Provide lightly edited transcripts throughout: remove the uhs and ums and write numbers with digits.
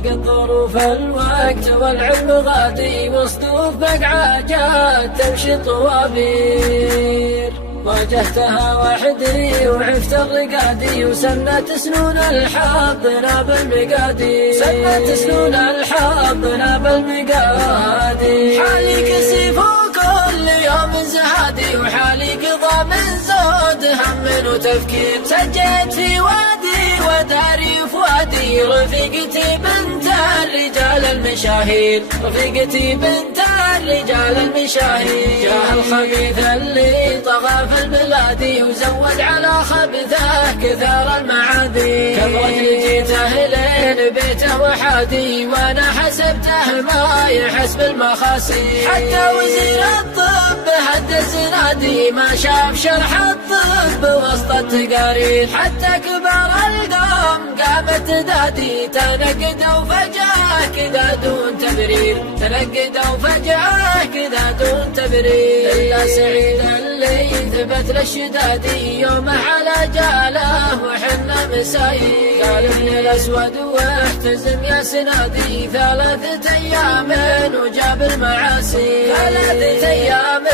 ضاقت ظروف الوقت والعلم غادي، وصدوف بقعاجات تمشي طوابير. واجهتها وحدي وعفت الرقادي، وسنت سنون الحظ ناب المقادي، سنت سنون الحظ ناب المقادي. حالي كسيف وكل يوم زهادي، وحالي قضى من زود هم وتفكير. سجيت في وادي وداري فؤادي، رفيقتي بنت الرجال المشاهير، رفيقتي بنت الرجال المشاهير. جاه الخبيث اللي طغى في البلاد، وزود على خبثه كثار المعادي. كم رجل جيته لين بيته وحادي، وانا حسبته ما يحسب المخاسي. حتى وزير الطب هدس نادي، ما شاف شرح الطب وسط التقارير. حتى كبار القوم قامت تدادي، تنقدوا فجأة كذا دون تبرير، تنقدوا فجأة كذا دون تبرير. إلا سعيد اللي ثبت للشدادي، يومه على جاله وحنا مسايير. قال ابن الأسود واحتزم يا سنادي، 3 أيام وجاب المعاصي، 3 أيام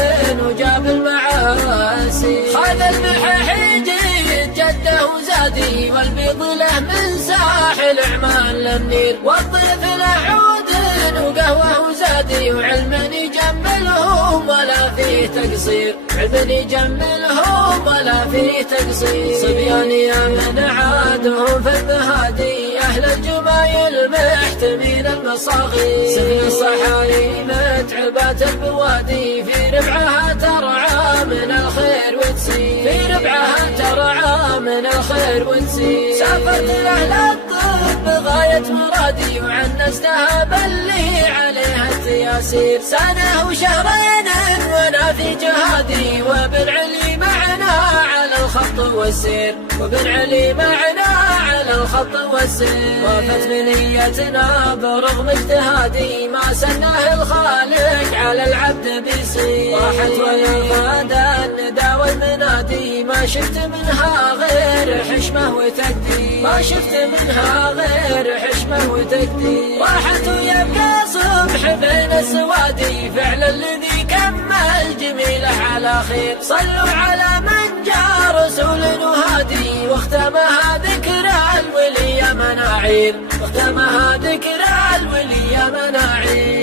وجاب المعاصي. خذ المحاحيج جده وزادي، والبيض له من ساحل عمان للنيل، والضيف له عود وقهوه وزادي. وعلم يجملهم ولا فيه تقصير، علم يجملهم ولا فيه تقصير. صبيان يا من عادهم في المهادي، أهل الجمايل محتمين المصاغي. سفن الصحاري متعبات البوادي، في ربعها ترعى من الخير وتسير، في ربعها ترعى من الخير وتسير. سافرت لأهل الطب غاية مرادي، وعنستها باللي عليها التياسير. سنة وشهرين وانا في جهادي، وبالعلي معنا على الخط والسير، وبالعلي معنا على الخط والسير. وافت منيتنا برغم اجتهادي، ما سناه الخالق على العبد بيصير. راحت ويا فادا الندى والمنادي، ما شفت منها غير حشمه وتقدير، ما شفت منها غير حشمه وتقدير. راحت ويبقى صبح بين السوادي، فعل الذي كمل جميله على خير. صلوا على من جاء رسول وهادي، واختمها ذكر الولي مناعير، واختمها ذكر الولي مناعير.